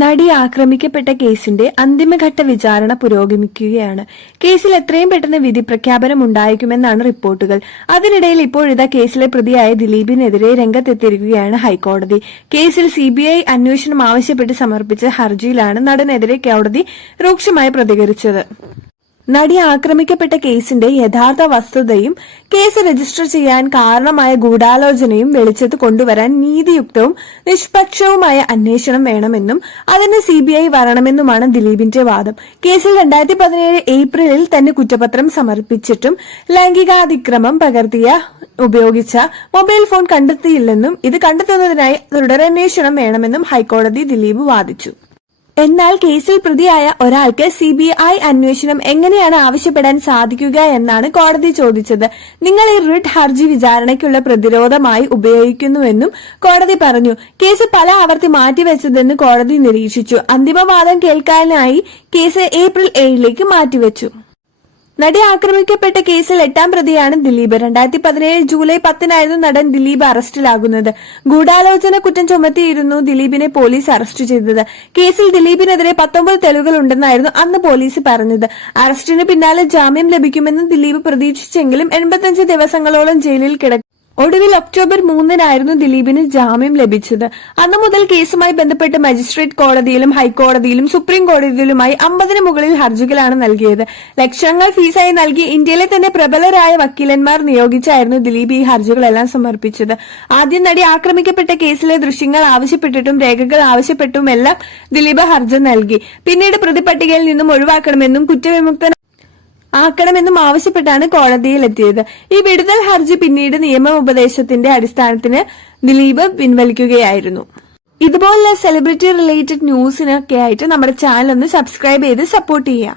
നടി ആക്രമിക്കപ്പെട്ട കേസിന്റെ അന്തിമഘട്ട വിചാരണ പുരോഗമിക്കുകയാണ്. കേസിൽ എത്രയും പെട്ടെന്ന് വിധി പ്രഖ്യാപനം ഉണ്ടായേക്കുമെന്നാണ് റിപ്പോർട്ടുകൾ. അതിനിടയിൽ ഇപ്പോഴിതാ കേസിലെ പ്രതിയായ ദിലീപിനെതിരെ രംഗത്തെത്തിയിരിക്കുകയാണ് ഹൈക്കോടതി. കേസിൽ CBI അന്വേഷണം ആവശ്യപ്പെട്ട് സമർപ്പിച്ച ഹർജിയിലാണ് നടനെതിരെ കോടതി രൂക്ഷമായി പ്രതികരിച്ചത്. നടി ആക്രമിക്കപ്പെട്ട കേസിന്റെ യഥാർത്ഥ വസ്തുതയും കേസ് രജിസ്റ്റർ ചെയ്യാൻ കാരണമായ ഗൂഢാലോചനയും വെളിച്ചത്ത് കൊണ്ടുവരാൻ നീതിയുക്തവും നിഷ്പക്ഷവുമായ അന്വേഷണം വേണമെന്നും അതിന് CBI വരണമെന്നുമാണ് ദിലീപിന്റെ വാദം. കേസിൽ 2017 ഏപ്രിലിൽ തന്നെ കുറ്റപത്രം സമർപ്പിച്ചിട്ടും ലൈംഗികാതിക്രമം ഉപയോഗിച്ച മൊബൈൽ ഫോൺ കണ്ടെത്തിയില്ലെന്നും ഇത് കണ്ടെത്തുന്നതിനായി തുടരന്വേഷണം വേണമെന്നും ഹൈക്കോടതി ദിലീപ് വാദിച്ചു. എന്നാൽ കേസിൽ പ്രതിയായ ഒരാൾക്ക് CBI അന്വേഷണം എങ്ങനെയാണ് ആവശ്യപ്പെടാൻ സാധിക്കുക എന്നാണ് കോടതി ചോദിച്ചത്. നിങ്ങൾ ഈ റിട്ട് ഹർജി വിചാരണയ്ക്കുള്ള പ്രതിരോധമായി ഉപയോഗിക്കുന്നുവെന്നും കോടതി പറഞ്ഞു. കേസ് പല ആവർത്തി മാറ്റിവെച്ചതെന്ന് കോടതി നിരീക്ഷിച്ചു. അന്തിമവാദം കേൾക്കാനായി കേസ് ഏപ്രിൽ 7 മാറ്റിവെച്ചു. നടി ആക്രമിക്കപ്പെട്ട കേസിൽ 8ാം പ്രതിയാണ് ദിലീപ്. 2017 ജൂലൈ 10 നടൻ ദിലീപ് അറസ്റ്റിലാകുന്നത്. ഗൂഢാലോചന കുറ്റം ചുമത്തിയിരുന്നു ദിലീപിനെ പോലീസ് അറസ്റ്റ് ചെയ്തത്. കേസിൽ ദിലീപിനെതിരെ 19 തെളിവുകൾ ഉണ്ടെന്നായിരുന്നു അന്ന് പോലീസ് പറഞ്ഞത്. അറസ്റ്റിന് പിന്നാലെ ജാമ്യം ലഭിക്കുമെന്ന് ദിലീപ് പ്രതീക്ഷിച്ചെങ്കിലും 85 ദിവസങ്ങളോളം ജയിലിൽ കിടക്കും. ഒടുവിൽ ഒക്ടോബർ 3 ദിലീപിന് ജാമ്യം ലഭിച്ചത്. അന്നു മുതൽ കേസുമായി ബന്ധപ്പെട്ട് മജിസ്ട്രേറ്റ് കോടതിയിലും ഹൈക്കോടതിയിലും സുപ്രീം കോടതിയിലുമായി 50-ന് മുകളിൽ ഹർജികളാണ് നൽകിയത്. ലക്ഷങ്ങൾ ഫീസായി നൽകി ഇന്ത്യയിലെ തന്നെ പ്രബലരായ വക്കീലന്മാർ നിയോഗിച്ചായിരുന്നു ദിലീപ് ഈ ഹർജികളെല്ലാം സമർപ്പിച്ചത്. ആദ്യം നടി ആക്രമിക്കപ്പെട്ട കേസിലെ ദൃശ്യങ്ങൾ ആവശ്യപ്പെട്ടിട്ടും രേഖകൾ ആവശ്യപ്പെട്ടുമെല്ലാം ദിലീപ് ഹർജി നൽകി. പിന്നീട് പ്രതിപട്ടികയിൽ നിന്നും ഒഴിവാക്കണമെന്നും കുറ്റവിമുക്ത ആക്കണമെന്നും ആവശ്യപ്പെട്ടാണ് കോടതിയിലെത്തിയത്. ഈ വിടുതൽ ഹർജി പിന്നീട് നിയമോപദേശത്തിന്റെ അടിസ്ഥാനത്തിന് ദിലീപ് പിൻവലിക്കുകയായിരുന്നു. ഇതുപോലുള്ള സെലിബ്രിറ്റി റിലേറ്റഡ് ന്യൂസിനൊക്കെ ആയിട്ട് നമ്മുടെ ചാനൽ ഒന്ന് സബ്സ്ക്രൈബ് ചെയ്ത് സപ്പോർട്ട് ചെയ്യുക.